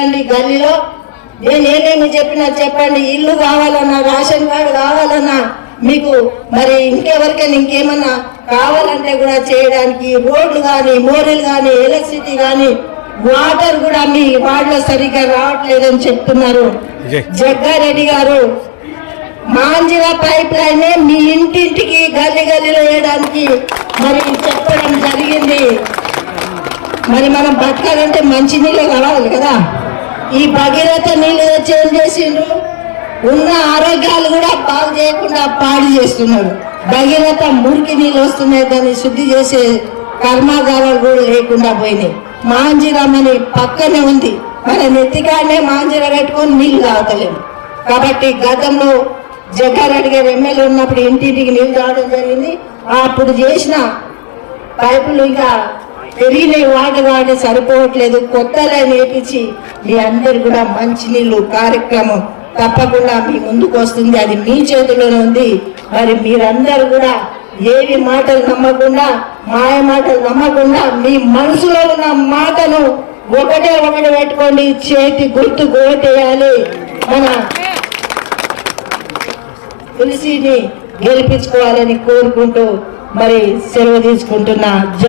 తిరగండి గల్లీలో, నేను ఏమేమి చెప్పినా చెప్పండి. ఇల్లు కావాలన్నా, రేషన్ కార్డు కావాలన్నా, మీకు మరి ఇంకెవరికైనా ఇంకేమన్నా కావాలంటే కూడా చేయడానికి, రోడ్లు కానీ, మోరీలు కానీ, ఎలక్ట్రిసిటీ కానీ, వాటర్ కూడా మీ వార్డులో సరిగ్గా రావట్లేదని చెప్తున్నారు. జగ్గారెడ్డి గారు మాంజిరా పైప్ లైన్ మీ ఇంటింటికి గల్లీ గల్లీలో వేయడానికి మరి చెప్పడం జరిగింది. మరి మనం బతకాలంటే మంచి నీళ్ళు కావాలి కదా. ఈ భగీరథ నీళ్ళు చేంజ్ చేసిండ్రు, ఉన్న ఆరోగ్యాలు కూడా బాగు చేయకుండా పాడు చేస్తున్నారు. భగీరథ మురికి నీళ్ళు వస్తున్నాయి, దాన్ని శుద్ధి చేసే కర్మాగారాలు కూడా లేకుండా పోయినాయి. మాంజిరం అని పక్కనే ఉంది, మన నెత్తికాడనే మాంజిర పెట్టుకొని నీళ్లు తాగలేము. కాబట్టి గతంలో జగ్గారెడ్డి గారు ఎమ్మెల్యే ఉన్నప్పుడు ఇంటింటికి నీళ్లు తాగడం జరిగింది. అప్పుడు చేసిన పైపులు ఇంకా పెరిగిన వాటి సరిపోవట్లేదు. కొత్త లైన్ వేపించి మీ అందరు కూడా మంచినీళ్ళు కార్యక్రమం తప్పకుండా మీ ముందుకు వస్తుంది. అది మీ చేతిలోనే ఉంది. మరి మీరందరూ కూడా ఏవి మాటలు నమ్మకుండా, మాయ మాటలు నమ్మకుండా, మీ మనసులో ఉన్న మాటను ఒకటి పెట్టుకోండి. చేతి గుర్తు ఓటేయాలి. మన తులసిని గెలిపించుకోవాలని కోరుకుంటూ మరి సెలవు తీసుకుంటున్నా.